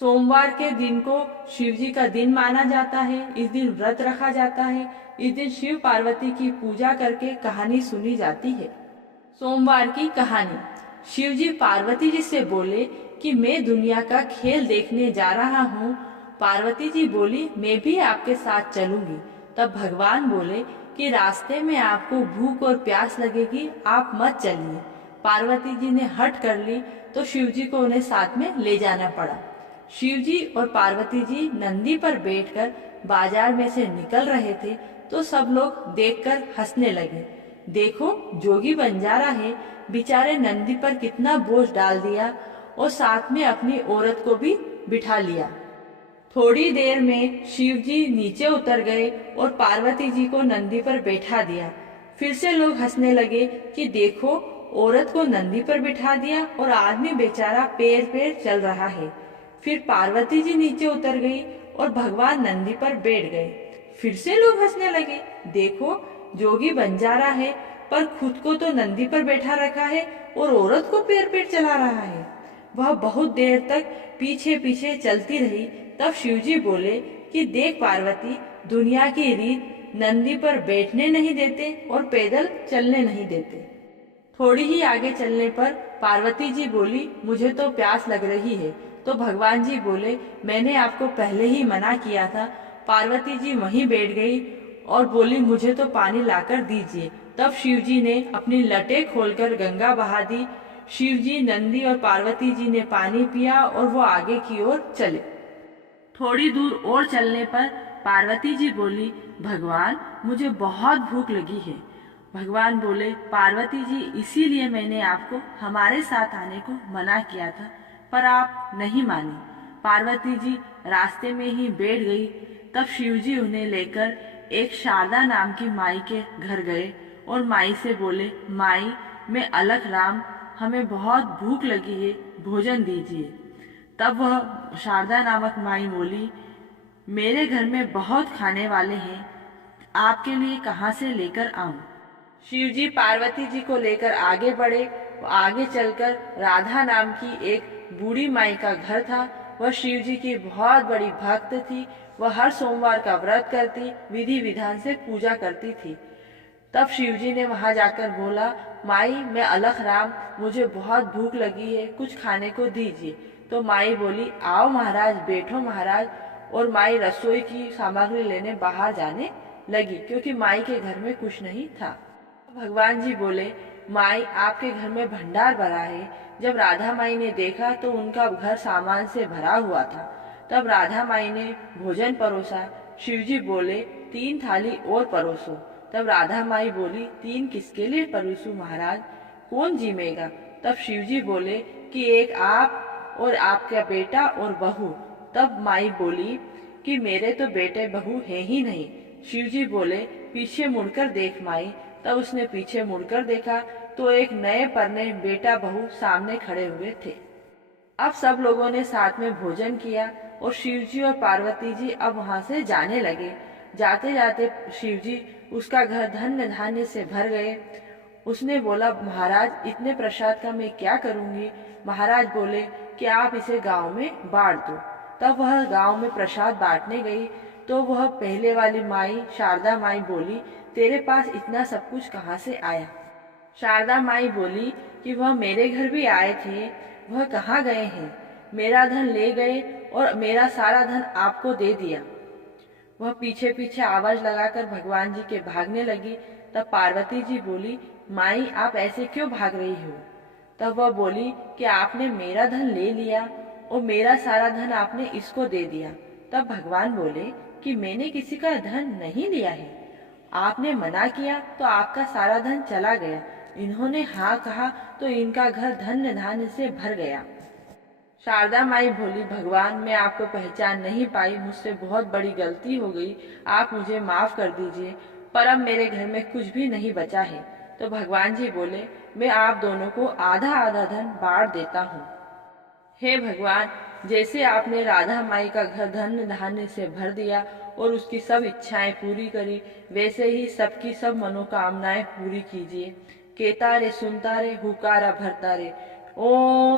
सोमवार के दिन को शिव जी का दिन माना जाता है। इस दिन व्रत रखा जाता है। इस दिन शिव पार्वती की पूजा करके कहानी सुनी जाती है। सोमवार की कहानी। शिव जी पार्वती जी से बोले कि मैं दुनिया का खेल देखने जा रहा हूँ। पार्वती जी बोली मैं भी आपके साथ चलूंगी। तब भगवान बोले कि रास्ते में आपको भूख और प्यास लगेगी, आप मत चलिए। पार्वती जी ने हट कर ली तो शिव जी को उन्हें साथ में ले जाना पड़ा। शिव जी और पार्वती जी नंदी पर बैठकर बाजार में से निकल रहे थे तो सब लोग देखकर हंसने लगे। देखो जोगी बंजारा है, बेचारे नंदी पर कितना बोझ डाल दिया और साथ में अपनी औरत को भी बिठा लिया। थोड़ी देर में शिव जी नीचे उतर गए और पार्वती जी को नंदी पर बैठा दिया। फिर से लोग हंसने लगे कि देखो औरत को नंदी पर बिठा दिया और आदमी बेचारा पैर पैर चल रहा है। फिर पार्वती जी नीचे उतर गई और भगवान नंदी पर बैठ गए। फिर से लोग हंसने लगे, देखो जोगी बंजारा है पर खुद को तो नंदी पर बैठा रखा है और औरत को पैर पैर चला रहा है। वह बहुत देर तक पीछे पीछे चलती रही। तब शिवजी बोले कि देख पार्वती, दुनिया की रीत नंदी पर बैठने नहीं देते और पैदल चलने नहीं देते। थोड़ी ही आगे चलने पर पार्वती जी बोली मुझे तो प्यास लग रही है। तो भगवान जी बोले मैंने आपको पहले ही मना किया था। पार्वती जी वहीं बैठ गई और बोली मुझे तो पानी लाकर दीजिए। तब शिव जी ने अपनी लटें खोलकर गंगा बहा दी। शिव जी, नंदी और पार्वती जी ने पानी पिया और वो आगे की ओर चले। थोड़ी दूर और चलने पर पार्वती जी बोली भगवान मुझे बहुत भूख लगी है। भगवान बोले पार्वती जी इसीलिए मैंने आपको हमारे साथ आने को मना किया था, पर आप नहीं मानी। पार्वती जी रास्ते में ही बैठ गई। तब शिव जी उन्हें लेकर एक शारदा नाम की माई के घर गए और माई से बोले माई मैं अलख राम, हमें बहुत भूख लगी है, भोजन दीजिए। तब वह शारदा नामक माई बोली मेरे घर में बहुत खाने वाले हैं, आपके लिए कहाँ से लेकर आऊं। शिव जी पार्वती जी को लेकर आगे बढ़े। आगे चलकर राधा नाम की एक बूढ़ी माई का घर था। वह शिव जी की बहुत बड़ी भक्त थी। वह हर सोमवार का व्रत करती, विधि विधान से पूजा करती थी। तब शिव जी ने वहां जाकर बोला माई मैं अलख राम, मुझे बहुत भूख लगी है, कुछ खाने को दीजिए। तो माई बोली आओ महाराज, बैठो महाराज। और माई रसोई की सामग्री लेने बाहर जाने लगी क्योंकि माई के घर में कुछ नहीं था। भगवान जी बोले माई आपके घर में भंडार भरा है। जब राधा माई ने देखा तो उनका घर सामान से भरा हुआ था। तब राधा माई ने भोजन परोसा। शिव जी बोले 3 थाली और परोसो। तब राधा माई बोली 3 किसके लिए परोसूं महाराज, कौन जीमेगा। तब शिव जी बोले कि एक आप और आपका बेटा और बहू। तब माई बोली कि मेरे तो बेटे बहू है ही नहीं। शिव जी बोले पीछे मुड़कर देख माई। तब उसने पीछे मुड़कर देखा तो एक नए परने बेटा बहू सामने खड़े हुए थे। अब सब लोगों ने साथ में भोजन किया और शिव जी और पार्वती जी अब वहां से जाने लगे। जाते जाते शिव जी उसका घर धन्य धान्य से भर गए। उसने बोला महाराज इतने प्रसाद का मैं क्या करूंगी। महाराज बोले कि आप इसे गांव में बांट दो। तब वह गांव में प्रसाद बांटने गई तो वह पहले वाली माई शारदा माई बोली तेरे पास इतना सब कुछ कहाँ से आया। शारदा माई बोली कि वह मेरे घर भी आए थे, वह कहाँ गए हैं। मेरा धन ले गए और मेरा सारा धन आपको दे दिया। वह पीछे पीछे आवाज लगाकर भगवान जी के भागने लगी। तब पार्वती जी बोली माई आप ऐसे क्यों भाग रही हो। तब वह बोली कि आपने मेरा धन ले लिया और मेरा सारा धन आपने इसको दे दिया। तब भगवान बोले कि मैंने किसी का धन नहीं लिया है, आपने मना किया तो आपका सारा धन चला गया। इन्होंने हाँ कहा तो इनका घर धन्य धान्य से भर गया। शारदा माई बोली भगवान मैं आपको पहचान नहीं पाई, मुझसे बहुत बड़ी गलती हो गई, आप मुझे माफ कर दीजिए, पर अब मेरे घर में कुछ भी नहीं बचा है। तो भगवान जी बोले मैं आप दोनों को आधा आधा धन बांट देता हूँ। हे भगवान, जैसे आपने राधा माई का घर धन्य धान्य से भर दिया और उसकी सब इच्छाएं पूरी करी, वैसे ही सबकी सब मनोकामनाएं पूरी कीजिए। केतारे सुनतारे हुकारा भरतारे। ओम।